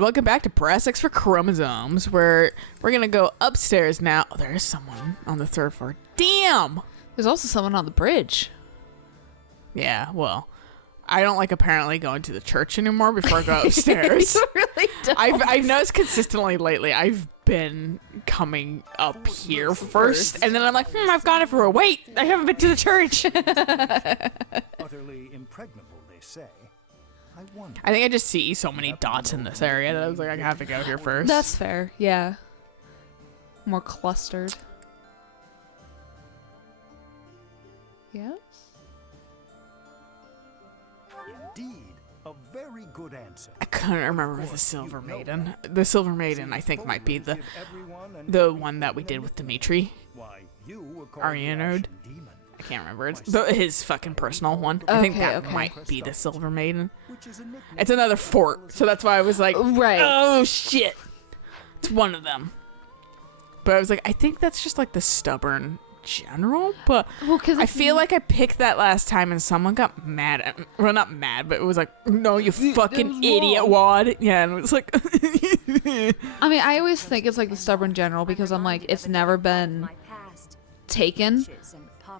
welcome back to Brass X for Chromosomes, where we're gonna go upstairs now. Oh, there's someone on the 3rd floor. Damn! There's also someone on the bridge. Yeah, well, I don't like apparently going to the church anymore before I go upstairs. You really don't. I've noticed consistently lately, I've been coming up here first, and then I'm like, I've gone everywhere. Wait, I haven't been to the church. Utterly impregnable, they say. I wonder. I think I just see so many dots in this area that I was like, I have to go here first. That's fair. Yeah. More clustered. Yes. Indeed, a very good answer. I couldn't remember the Silver Maiden. The Silver Maiden, I think, might be the one that we did with Dimitri. Why, you Arianode. I can't remember. It's his fucking personal one. I think that might be the Silver Maiden. It's another fort, so that's why I was like, right. Oh shit, it's one of them. But I was like, I think that's just like the stubborn general. But I feel like I picked that last time and someone got mad at me. Well, not mad, but it was like, no, you fucking idiot, Wad. Yeah, and it was like. I mean, I always think it's like the stubborn general because I'm like, it's never been taken.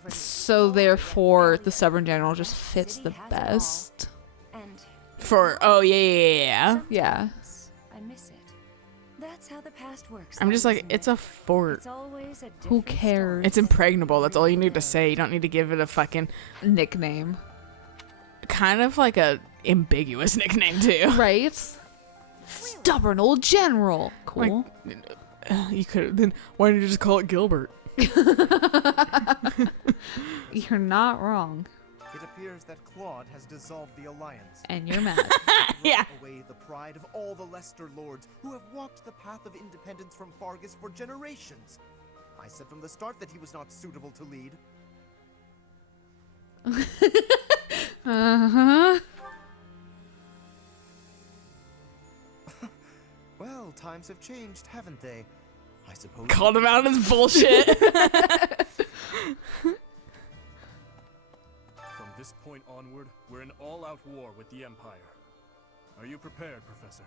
So therefore, the stubborn general just fits the best. Oh yeah. Yeah. I miss it. That's how the past works. I'm just like, it's a fort. Who cares? It's impregnable. That's all you need to say. You don't need to give it a fucking nickname. Kind of like a ambiguous nickname too. Right? Stubborn old general. Cool. Like, you could. Then why didn't you just call it Gilbert? You're not wrong. It appears that Claude has dissolved the alliance. And you're mad. Yeah. Away the pride of all the Leicester lords who have walked the path of independence from Fargus for generations. I said from the start that he was not suitable to lead. Uh-huh. Well, times have changed, haven't they? I suppose. Called him out on his bullshit. From this point onward, we're in all-out war with the Empire. Are you prepared, Professor?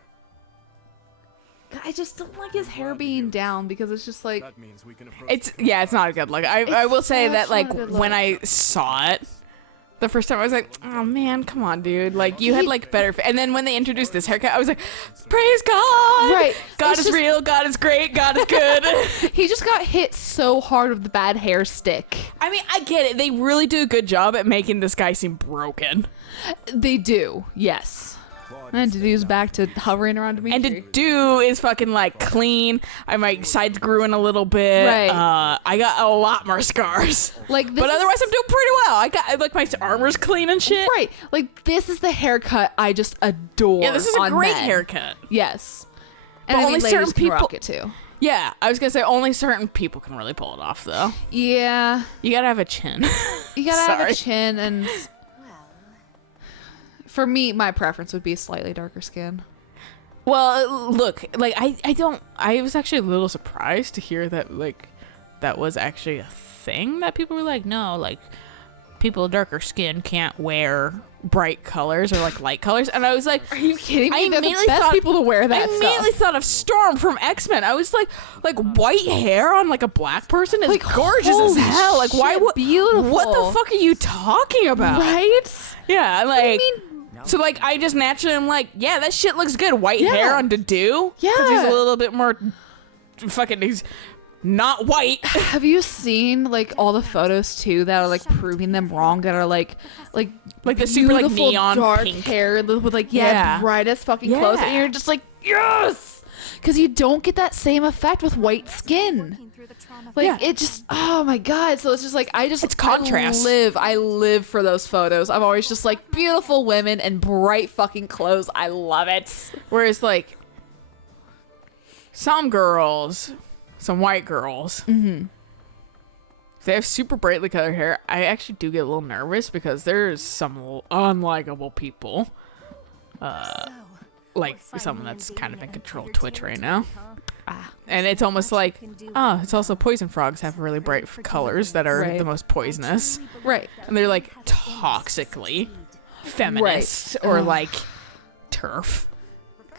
I just don't like his hair being down because it's just like. That means we can approach. It's not a good look. I will say that like not a good when look. I saw it the first time, I was like, oh man, come on, dude. Like you had like better. And then when they introduced this haircut, I was like, praise God. Right. God It's is just- real. God is great. God is good. He just got hit so hard with the bad hair stick. I mean, I get it. They really do a good job at making this guy seem broken. They do, yes. And Dudu's back to hovering around Dimitri. And to do is fucking like clean. My sides grew in a little bit. Right. I got a lot more scars. Like, but otherwise, I'm doing pretty well. I got like my armor's clean and shit. Right. Like, this is the haircut I just adore. Yeah, this is a on great men. haircut. Yes. But And I mean, only ladies certain can people rock it too. Yeah, I was gonna say only certain people can really pull it off, though. Yeah. You gotta have a chin. You gotta have Sorry. a chin, and for me, my preference would be slightly darker skin. Well, look, like I was actually a little surprised to hear that like that was actually a thing that people were like, no, like people with darker skin can't wear bright colors or like light colors, and I was like, Are you kidding me? I They're the immediately best thought- people to wear that I immediately stuff. thought of Storm from X-Men. I was like white hair on like a black person is Like, gorgeous as holy hell. Like why shit, would beautiful. What the fuck are you talking about? Right? Yeah, like. mean? So like I just naturally am like, yeah, that shit looks good. White Yeah. hair on Dudu. Yeah. Because he's a little bit more fucking. He's not white. Have you seen like all the photos too that are like proving them wrong? That are like the super, like, beautiful neon dark pink. hair with like Yeah. brightest fucking clothes, and Yeah. you're just like yes, because you don't get that same effect with white skin. Like Yeah. it just oh my god. So it's just like it's contrast. I live for those photos. I'm always just like beautiful women and bright fucking clothes. I love it. Whereas like some girls, some white girls, if they have super brightly colored hair, I actually do get a little nervous because there's some unlikable people. Like someone that's kind of in control of Twitch right now. And it's almost like, it's also poison frogs have really bright colors that are Right. the most poisonous. Right. And they're like toxically feminist or like turf.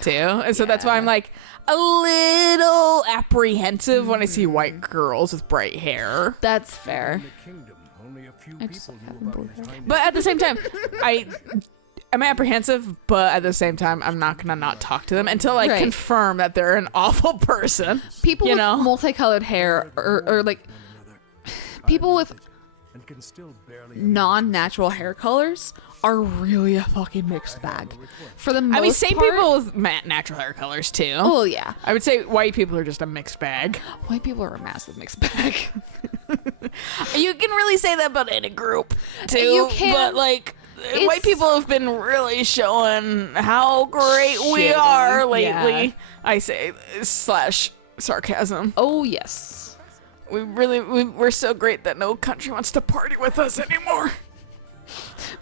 too. And so that's why I'm like a little apprehensive when I see white girls with bright hair. That's fair. In the kingdom, only a few I just people like knew having about his blue hair. highness. But at the same time, I'm apprehensive, but at the same time, I'm not gonna not talk to them until I Right. confirm that they're an awful person. People You with know? multicolored hair or like people with And can still barely non-natural hair colors are really a fucking mixed bag. For the most I mean, same part, people with natural hair colors too. Oh yeah, I would say white people are just a mixed bag. white people are a massive mixed bag. You can really say that about any group too. You can. But like, It's- white people have been really showing how great we Shitty, are lately. yeah. I say slash sarcasm. Oh yes. We're so great that no country wants to party with us anymore.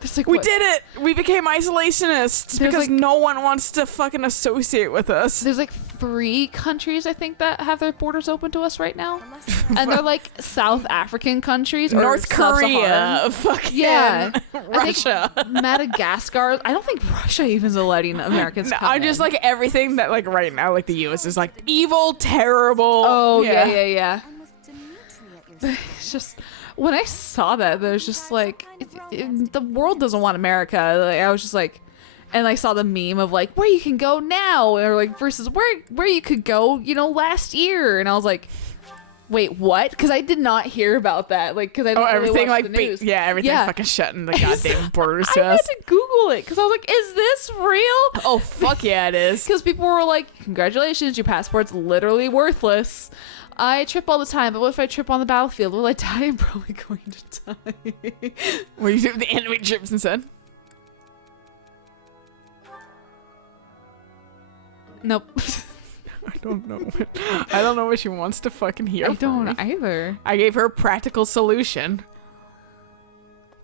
There's like We what? did it. We became isolationists There's because like- no one wants to fucking associate with us. There's like 3 countries I think that have their borders open to us right now, Unless they're and they're like South African countries or North Korea, Sub-Saharan. fucking Yeah. Russia. Madagascar. I don't think Russia even's letting Americans No, come I'm just in. like everything that like right now like the U.S. is like evil, terrible. Oh yeah. and with Dimitri at your side. It's just when I saw that, there's just like the world doesn't want America. Like, I was just like, and I saw the meme of like where you can go now, or like versus where you could go, last year, and I was like, wait, what? Because I did not hear about that. Like, because I didn't really Everything watch like the news. everything Yeah. fucking shutting the goddamn borders I to had us. to Google it because I was like, is this real? Oh fuck yeah, it is. Because people were like, congratulations, your passport's literally worthless. I trip all the time, but what if I trip on the battlefield? Will I die? I'm probably going to die. What do you do with the enemy trips instead? Nope. I don't know. I don't know what she wants to fucking hear. I from don't me. either. I gave her a practical solution.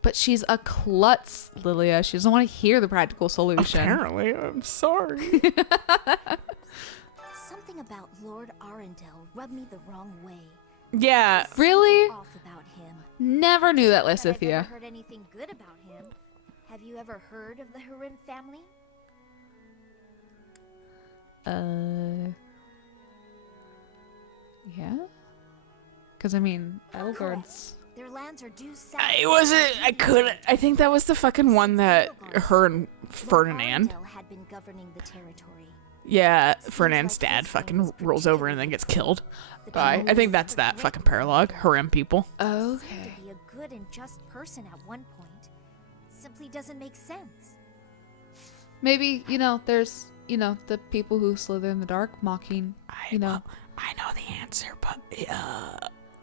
But she's a klutz, Lilia. She doesn't want to hear the practical solution. Apparently, I'm sorry. Something about Lord Arundel rubbed me the wrong way. Yeah. Really? Off about him. Never knew that, But I've never Lysithia. heard anything good about him. Have you ever heard of the Hurin family? Yeah? Because, I mean, Edelgard's... Their lands are due south. I couldn't. I think that was the fucking one that her and Ferdinand. Arundel had been governing the territory. Yeah, Ferdinand's dad fucking rolls over and then gets killed. By. I think that's that fucking paralogue. Harem people. Seemed Okay. to be a good and just person at one point. Simply doesn't make sense. Maybe, there's, the people who slither in the dark mocking, Well, I know the answer, but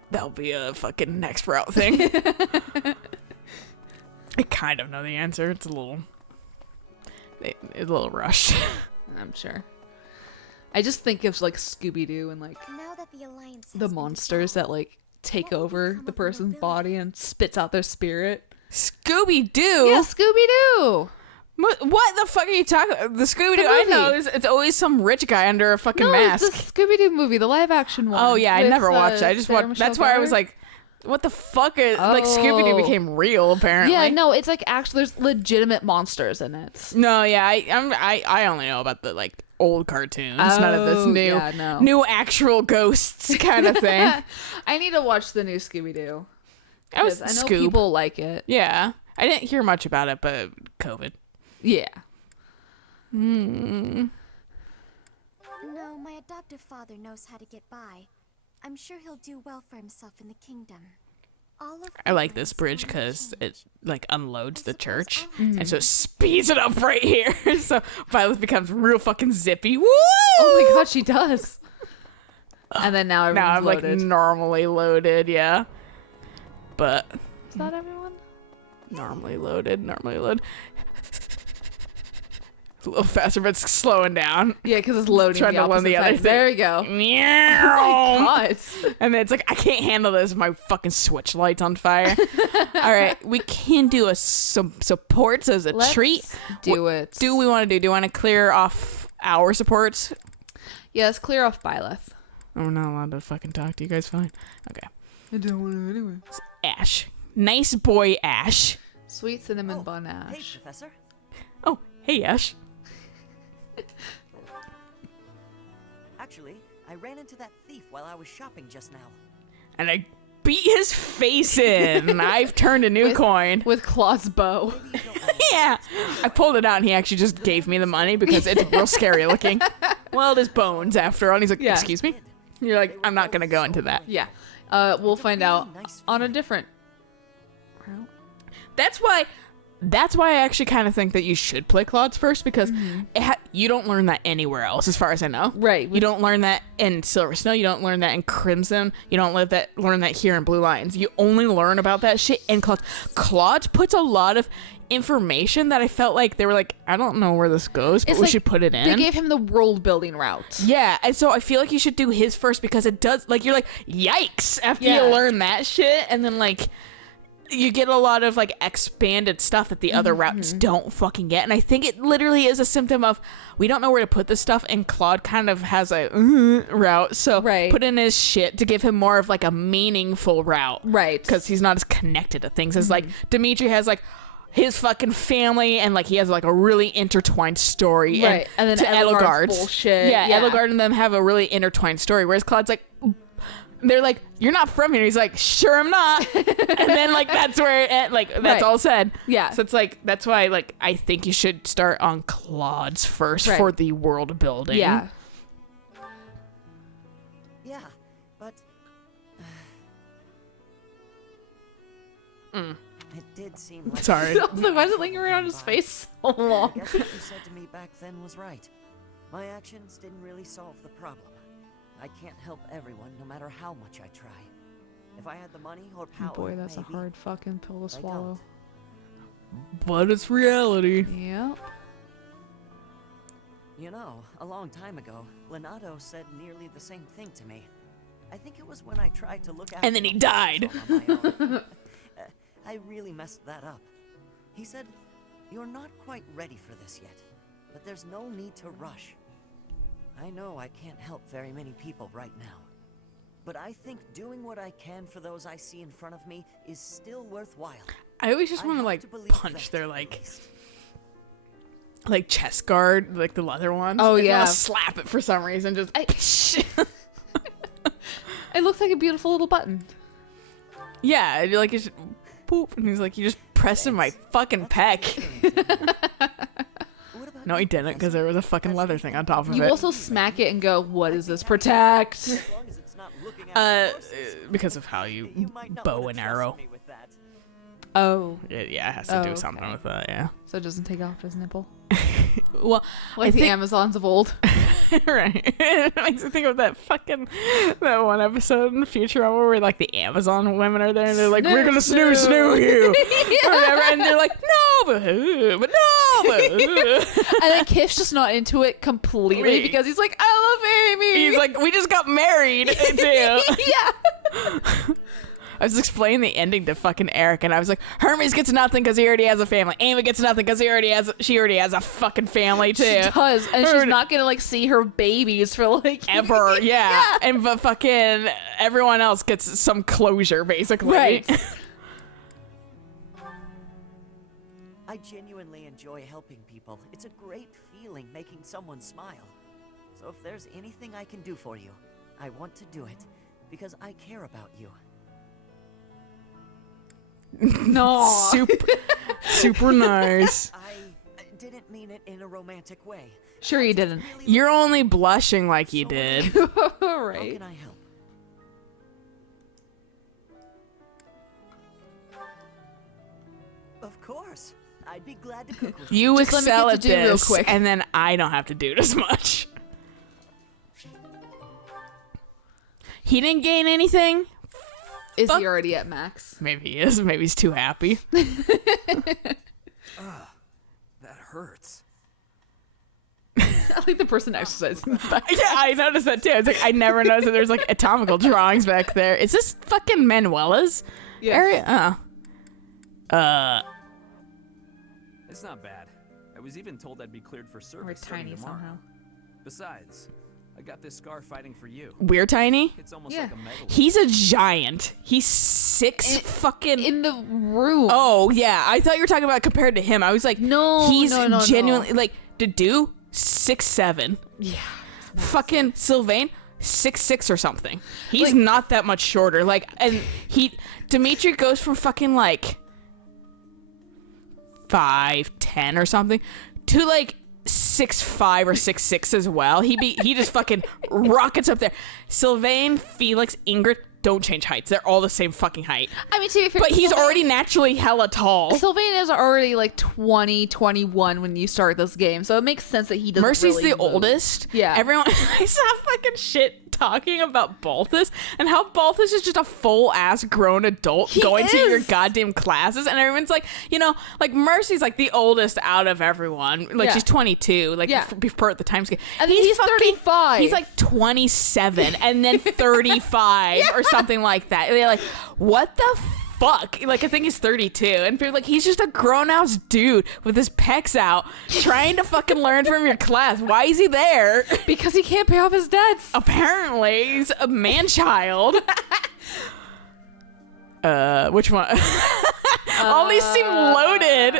that'll be a fucking next route thing. I kind of know the answer. It's a little rushed. I'm sure. I just think of, like, Scooby-Doo and, like, Now that the alliance the has been monsters that, like, take over the person's body and spits out their spirit. Scooby Doo. Yeah, Scooby-Doo! What the fuck are you talking? The Scooby Doo The I movie. know is it's always some rich guy under a fucking No, mask. it's the Scooby-Doo movie, the live-action one. Oh yeah, I with, never watched it. I just Sarah watched. Michelle That's why I was Gellar. like, what the fuck? Like Scooby Doo Oh. became real apparently. Yeah, no, it's like actually there's legitimate monsters in it. No, yeah, I only know about the like old cartoons, none of this Oh, new yeah, no. new actual ghosts kind of thing. I need to watch the new Scooby-Doo. I was 'Cause I know Scoob. people like it. Yeah, I didn't hear much about it, but COVID. Yeah. No, my adoptive father knows how to get by. I'm sure he'll do well for himself in the kingdom. All of I like the this rest bridge will because change. it like unloads the I suppose church, I'll have and so it speeds it up right here. So Violet becomes real fucking zippy. Woo! Oh my god, she does. And then now everyone's Now I'm like loaded. normally loaded, yeah. But Is that everyone? normally loaded. It's a little faster, but it's slowing down. Yeah, because it's loading Trying the to load opposite the other side. thing. There we go. Meow. Oh my god. And then it's like, I can't handle this. My fucking switch light's on fire. All right, we can do some supports as a Let's treat. do What it. do we want to do? Do you want to clear off our supports? Yes, clear off Byleth. Oh, we're not allowed to fucking talk to you guys. Fine. Okay. I don't want to anyway. Ash. Nice boy, Ash. Sweet cinnamon bun Hey, ash. Professor. Oh, hey, Ash. Actually, I ran into that thief while I was shopping just now. And I beat his face in. I've turned a new coin. With Claude's bow. Yeah. I pulled it out and he actually just gave me the money because it's real scary looking. Well, there's bones after all. And he's like, excuse me? And you're like, I'm not going to go into that. Yeah. We'll find out on a different route. That's why I actually kind of think that you should play Claude's first because you don't learn that anywhere else, as far as I know. Right. You don't learn that in Silver Snow. You don't learn that in Crimson. You don't learn that here in Blue Lions. You only learn about that shit in Claude. Claude puts a lot of information that I felt like they were like, I don't know where this goes, but we should put it in. They gave him the world building route. Yeah, and so I feel like you should do his first because it does, like, you're like, yikes, after you learn that shit, and then, like, you get a lot of, like, expanded stuff that the other routes don't fucking get, and I think it literally is a symptom of, we don't know where to put this stuff, and Claude kind of has a route, so put in his shit to give him more of, like, a meaningful route. Right. Because he's not as connected to things as, like, Dimitri has, like, his fucking family, and like he has like a really intertwined story, right? And then Edelgard's bullshit. Yeah, Edelgard and them have a really intertwined story. Whereas Claude's like, they're like, "You're not from here." He's like, "Sure, I'm not." And then like that's where that's all said. Yeah. So it's like that's why like I think you should start on Claude's first for the world building. Yeah. Yeah, but it did seem like... Sorry. I was like, why is it lingering on his face so long? I guess what you said to me back then was right. My actions didn't really solve the problem. I can't help everyone, no matter how much I try. If I had the money or power, Boy, that's maybe, a hard fucking pill to swallow. But it's reality. Yep. You know, a long time ago, Leonardo said nearly the same thing to me. I think it was when I tried to look after And then he died. on my own. I really messed that up. He said, "You're not quite ready for this yet, but there's no need to rush." I know I can't help very many people right now, but I think doing what I can for those I see in front of me is still worthwhile. I always just want to like punch their like chest guard, like the leather ones. Oh, I yeah. wanna slap it for some reason. Just It looks like a beautiful little button. yeah, it'd be like it's poop, and he's like, "You just pressed in my fucking pec." No, he didn't, because there was a fucking leather thing on top of it. You also smack it and go, "What does this protect?" As long as it's not looking at because of how you bow and arrow. Oh. Yeah, it has to do something with that, yeah. So it doesn't take off his nipple? Well, like the Amazons of old. Right. It makes me think of that one episode in the Futurama where like the Amazon women are there and they're like, "We're gonna snoo you," or whatever, and they're like, but no. And then Kif's just not into it completely because he's like, "I love Amy." He's like, "We just got married too." Yeah. I was explaining the ending to fucking Eric, and I was like, Hermes gets nothing because he already has a family. Amy gets nothing because she already has a fucking family too. She does, and she's not gonna like see her babies for like ever. Yeah. And but fucking everyone else gets some closure, basically. Right. I genuinely enjoy helping people. It's a great feeling making someone smile. So if there's anything I can do for you, I want to do it because I care about you. No. Super nice. I didn't mean it in a romantic way. Sure you didn't. You're only blushing like you did. Right. How can I help? Of course. I'd be glad to cook with You Just let me excel get at to do real this, quick. and then I don't have to do it as much. He didn't gain anything. Is he already at max? Maybe he is. Maybe he's too happy. That hurts. I like the person exercising. Yeah, I noticed that too. It's like I never noticed that there's like anatomical drawings back there. Is this fucking Manuela's area? It's not bad. I was even told I'd be cleared for service. We're starting tiny tomorrow. somehow. Besides, I got this scar fighting for you. We're tiny. It's almost Yeah. like a megalith. He's a giant. He's six fucking. In the room. Oh yeah, I thought you were talking about compared to him. I was like, No, he's no, genuinely like to do 6'7". Yeah. Fucking Sylvain, 6'6" or something. He's not that much shorter. Like, and Dimitri goes from fucking like 5'10" or something to like 6'5" or 6'6" as well. He just fucking rockets up there. Sylvain, Felix, Ingrid don't change heights. They're all the same fucking height. I mean, to be fair, but he's already naturally hella tall. Sylvain is already like 20, 21 when you start this game, so it makes sense that he doesn't. Mercy's really the move. oldest. Yeah. Everyone, I saw fucking shit talking about Balthus and how Balthus is just a full ass grown adult going to your goddamn classes, and everyone's like, you know, like Mercy's like the oldest out of everyone. Like she's 22. Like before at the time scale. And he's 35. He's like 27 and then 35 or something like that. And they're like, what the fuck? Like, I think he's 32, and people are like, he's just a grown-ass dude with his pecs out trying to fucking learn from your class. Why is he there? Because he can't pay off his debts. Apparently, he's a man-child. Which one? All these seem loaded.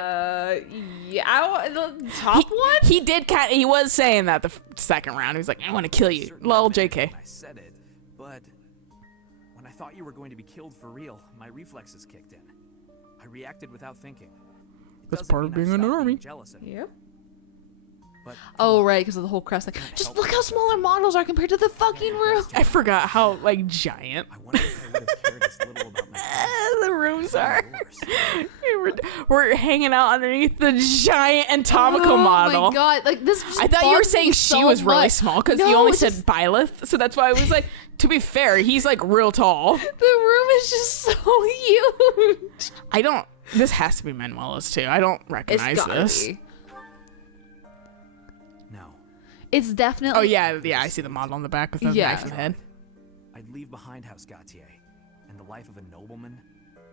The top one? He did he was saying that the second round. He was like, I want to kill you. Lol, JK. I said it, but when I thought you were going to be killed for real, my reflexes kicked in. I reacted without thinking. That's part of being in an army. Yep. But oh, right, because of the whole crest thing. Just look how small our models are compared to the fucking room. I forgot how, like, giant I wonder if I would have cared as little about my the rooms are. We're hanging out underneath the giant anatomical model. Oh my god, like this. I thought you were saying she was really small because you only said Byleth, so that's why I was like, to be fair, he's like real tall. The room is just so huge. This has to be Manuela's too. I don't recognize this. Be. No. It's definitely. Oh yeah, I see the model on the back with the knife in the head. I'd leave behind House Gautier and the life of a nobleman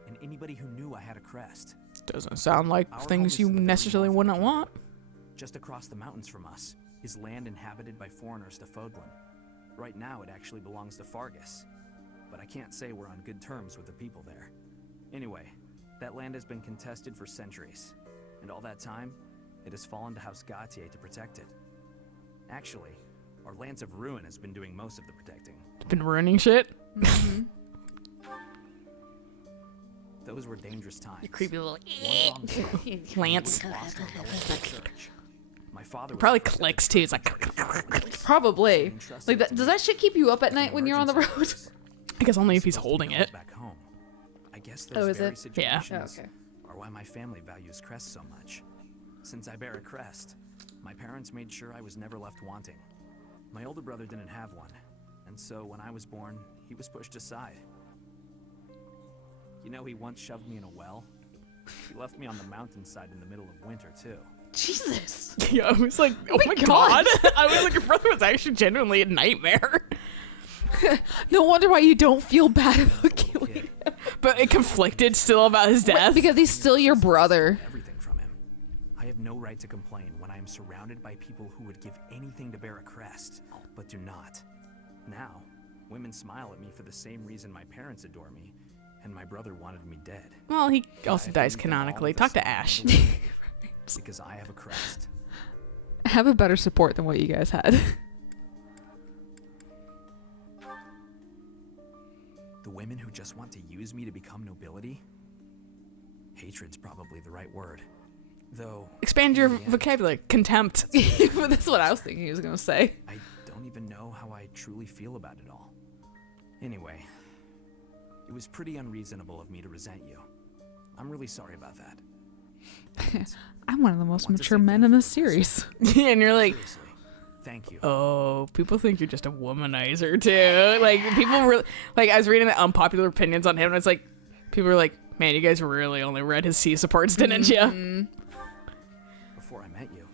and anybody who knew I had a crest. Doesn't sound like things you necessarily wouldn't want. Just across the mountains from us is land inhabited by foreigners to Fodlan. Right now it actually belongs to Fargus, but I can't say we're on good terms with the people there. Anyway, that land has been contested for centuries, and all that time, it has fallen to House Gautier to protect it. Actually, our Lance of Ruin has been doing most of the protecting. It's been ruining shit. Mm-hmm. Those were dangerous times. You creepy little Lance. My father probably clicks too. It's like probably. Like that, does that shit keep you up at night when you're on the road? I guess only if he's holding it. Back home. I guess those very situations are why my family values crests so much. Since I bear a crest, my parents made sure I was never left wanting. My older brother didn't have one, and so when I was born, he was pushed aside. You know, he once shoved me in a well. He left me on the mountainside in the middle of winter, too. Jesus. Yeah, I was like, oh my god. I was like, your brother was actually genuinely a nightmare. No wonder why you don't feel bad about killing him. But it conflicted still about his death. Because he's still your brother. Everything from him. I have no right to complain when I am surrounded by people who would give anything to bear a crest, but do not. Now, women smile at me for the same reason my parents adore me, and my brother wanted me dead. Well, he also dies canonically. Talk to Ash. Because I have a crest. I have a better support than what you guys had. The women who just want to use me to become nobility? Hatred's probably the right word. Though... Expand your vocabulary. Contempt. That's what I was thinking he was going to say. I don't even know how I truly feel about it all. Anyway, it was pretty unreasonable of me to resent you. I'm really sorry about that. I'm one of the most mature men in this series. Yeah, and you're like... Seriously. Thank you. Oh, people think you're just a womanizer too. Like people really like. I was reading the unpopular opinions on him, and it's like people were like, "Man, you guys really only read his C supports, didn't you?" Before I met you,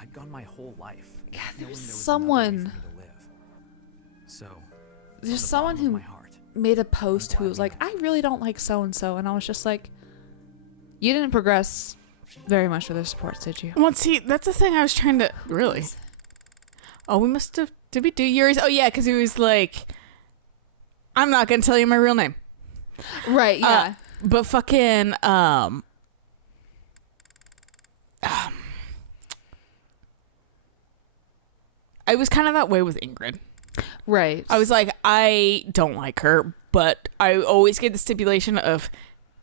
I'd gone my whole life. Yeah, knowing there was someone. another way for me to live. So There's someone who made a post who was like, "I really don't like so and so," and I was just like, "You didn't progress very much with their supports, did you?" Well, see, that's the thing I was trying to really. Oh, we must have... Did we do yours? Oh, yeah, because he was like... I'm not going to tell you my real name. Right, yeah. But fucking... I I was kind of that way with Ingrid. Right. I was like, I don't like her, but I always get the stipulation of,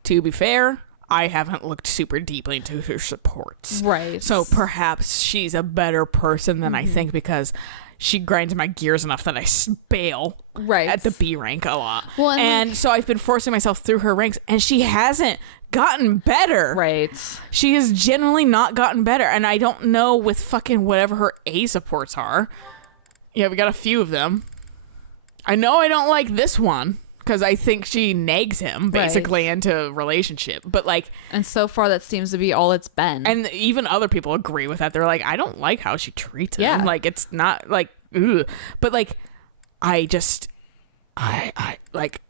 to be fair, I haven't looked super deeply into her supports. Right. So perhaps she's a better person than I think because she grinds my gears enough that I bail at the B rank a lot. Well, and so I've been forcing myself through her ranks, and she hasn't gotten better. Right. She has generally not gotten better, and I don't know with fucking whatever her A supports are. Yeah, we got a few of them. I know I don't like this one because I think she nags him basically into a relationship. But like, and so far that seems to be all it's been. And even other people agree with that. They're like, I don't like how she treats him. Yeah. Like, it's not like, ugh. But like, I just, I like,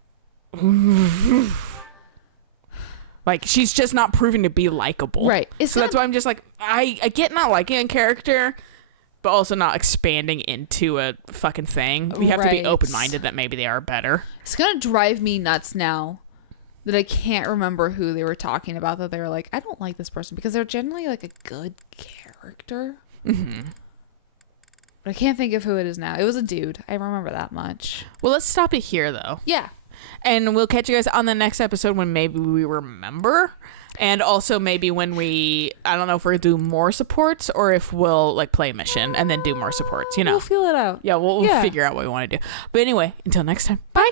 like she's just not proving to be likable. Right. So that's why I'm just like, I get not liking a character, but also not expanding into a fucking thing. We have to be open-minded that maybe they are better. It's gonna drive me nuts now that I can't remember who they were talking about, that they were like, I don't like this person because they're generally like a good character. Mm-hmm. But I can't think of who it is now. It was a dude. I remember that much. Well, let's stop it here though. Yeah. And we'll catch you guys on the next episode when maybe we remember. And also maybe when we, I don't know if we're going to do more supports or if we'll like play a mission and then do more supports, you know. We'll feel it out. Yeah, we'll figure out what we want to do. But anyway, until next time. Bye.